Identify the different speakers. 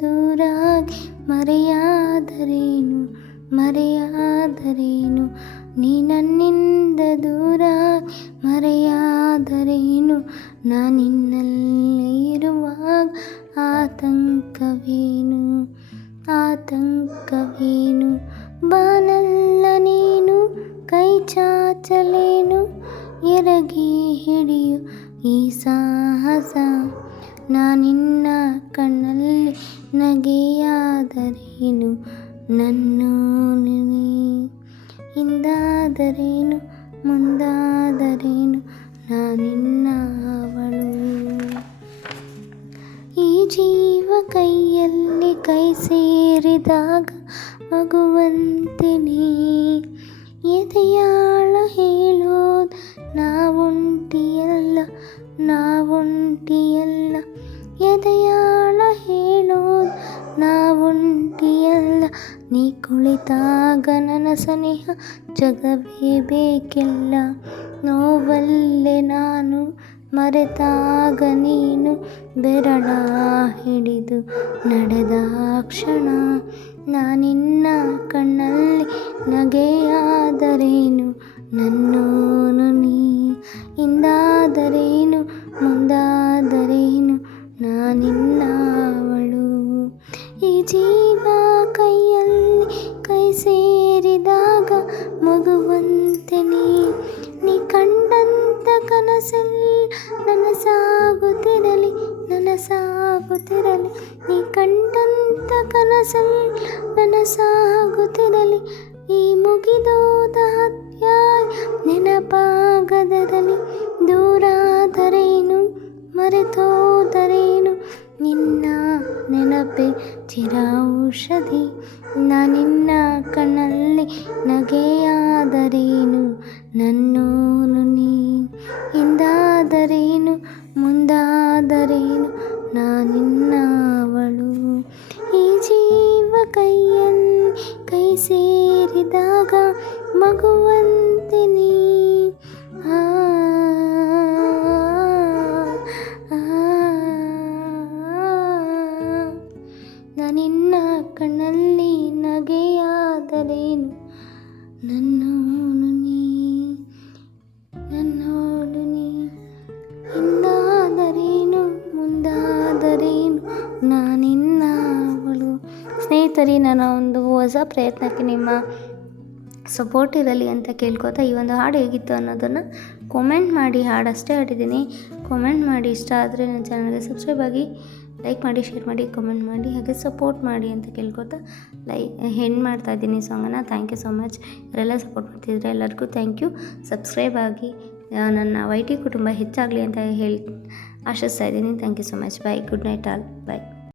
Speaker 1: ದೂರಾಗಿ ಮರೆಯಾದರೇನು? ಮರೆಯಾದರೇನು? ನೀ ನನ್ನಿಂದ ದೂರ ಮರೆಯಾದರೇನು? ನಾನಿನ್ನಲ್ಲೇ ಇರುವಾಗ ಆತಂಕವೇನು? ಆತಂಕವೇನು? ಬಾನಲ್ಲ ನೀನು, ಕೈ ಚಾಚಲೇನು? ಎರಗಿ ಹಿಡಿಯು ಈ ಸಾಹಸ. ನಾನಿನ್ನ ಕಣ್ಣಲ್ಲಿ ನಗೆಯಾದರೇನು? ನನ್ನ ನೀ ಹಿಂದಾದರೇನು ಮುಂದಾದರೇನು? ನಾನಿನ್ನ ಅವಳು. ಈ ಜೀವ ಕೈಯಲ್ಲಿ ಕೈ ಸೇರಿದಾಗ ಮಗುವಂತಿನೇ ಎದೆಯಾಳ ಹೇಳೋದು ನಾವುಂಟಿಯಲ್ಲ ನಾವುಂಟಿಯಲ್ಲ ನೀ ಕುಳಿತಾಗ ನನ್ನ ಸನಿಹ ಜಗವೇ ಬೇಕಿಲ್ಲ. ನೋವಲ್ಲೆ ನಾನು ಮರೆತಾಗ ನೀನು ಬೆರಳ ಹಿಡಿದು ನಡೆದ ಕ್ಷಣ. ನಾನಿನ್ನ ಕಣ್ಣಲ್ಲಿ ನಗೆಯಾದರೇನು? ನನ್ನೋನು ನೀ ಇಂದಾದರೇನು? ಮುಂದಾದರೇನು? ನಾನಿನ್ನ ಮಗುವಂತೆ ನೀ ಕಂಡಂತ ಕನಸಲ್ಲಿ ನನಸಾಗುತ್ತಿರಲಿ ನನಸಾಗುತ್ತಿರಲಿ. ನೀ ಕಂಡಂತ ಕನಸಲ್ಲಿ ನನಸಾಗುತ್ತಿರಲಿ. ಈ ಮುಗಿದೋದ ಹತ್ಯಾಯ ನೆನಪಾಗದರಲಿ. ದೂರಾದರೇನು, ಮರೆತೋದರೇನು? ನಿನ್ನ ನೆನಪೆ ಚಿರೌಷಧಿ ನಾನಿನ್ನ ಹಿಂದಾದರೇನು ಮುಂದಾದರೇನು ನಾನಿನ್ನವಳು ಈ ಜೀವ ಕೈಯಲ್ಲಿ ಕೈ ಸೇರಿದಾಗ ಮಗುವಂತೆ ನೀ ನಾನಿನ್ನ ಕಣ್ಣಲ್ಲಿ ನಗೆಯಾದರೇನು ನನ್ನೋನು ಸ್ನೇಹಿತರೆ, ನನ್ನ ಒಂದು ಹೊಸ ಪ್ರಯತ್ನಕ್ಕೆ ನಿಮ್ಮ ಸಪೋರ್ಟ್ ಇರಲಿ ಅಂತ ಕೇಳ್ಕೊತಾ ಈ ಒಂದು ಹಾಡು ಹೇಗಿತ್ತು ಅನ್ನೋದನ್ನು ಕಾಮೆಂಟ್ ಮಾಡಿ. ಹಾಡು ಅಷ್ಟೇ ಹಾಡಿದ್ದೀನಿ. ಕಾಮೆಂಟ್ ಮಾಡಿ. ಇಷ್ಟ ಆದರೆ ನನ್ನ ಚಾನಲ್ಗೆ ಸಬ್ಸ್ಕ್ರೈಬ್ ಆಗಿ ಲೈಕ್ ಮಾಡಿ ಶೇರ್ ಮಾಡಿ ಕಮೆಂಟ್ ಮಾಡಿ, ಹಾಗೆ ಸಪೋರ್ಟ್ ಮಾಡಿ ಅಂತ ಕೇಳ್ಕೊತಾ ಲೈ ಹೆಣ್ಣು ಮಾಡ್ತಾ ಇದ್ದೀನಿ ಸಾಂಗನ್ನು ಥ್ಯಾಂಕ್ ಯು ಸೊ ಮಚ್ ಇವರೆಲ್ಲ ಸಪೋರ್ಟ್ ಮಾಡ್ತಿದ್ರೆ ಎಲ್ಲರಿಗೂ ಥ್ಯಾಂಕ್ ಯು ಸಬ್ಸ್ಕ್ರೈಬ್ ಆಗಿ ನನ್ನ ವೈ ಟಿ ಕುಟುಂಬ ಹೆಚ್ಚಾಗಲಿ ಅಂತ ಹೇಳಿ, ಆಶಿಸ್ತಾ ಇದ್ದೀನಿ. Thank you so much bye good night all bye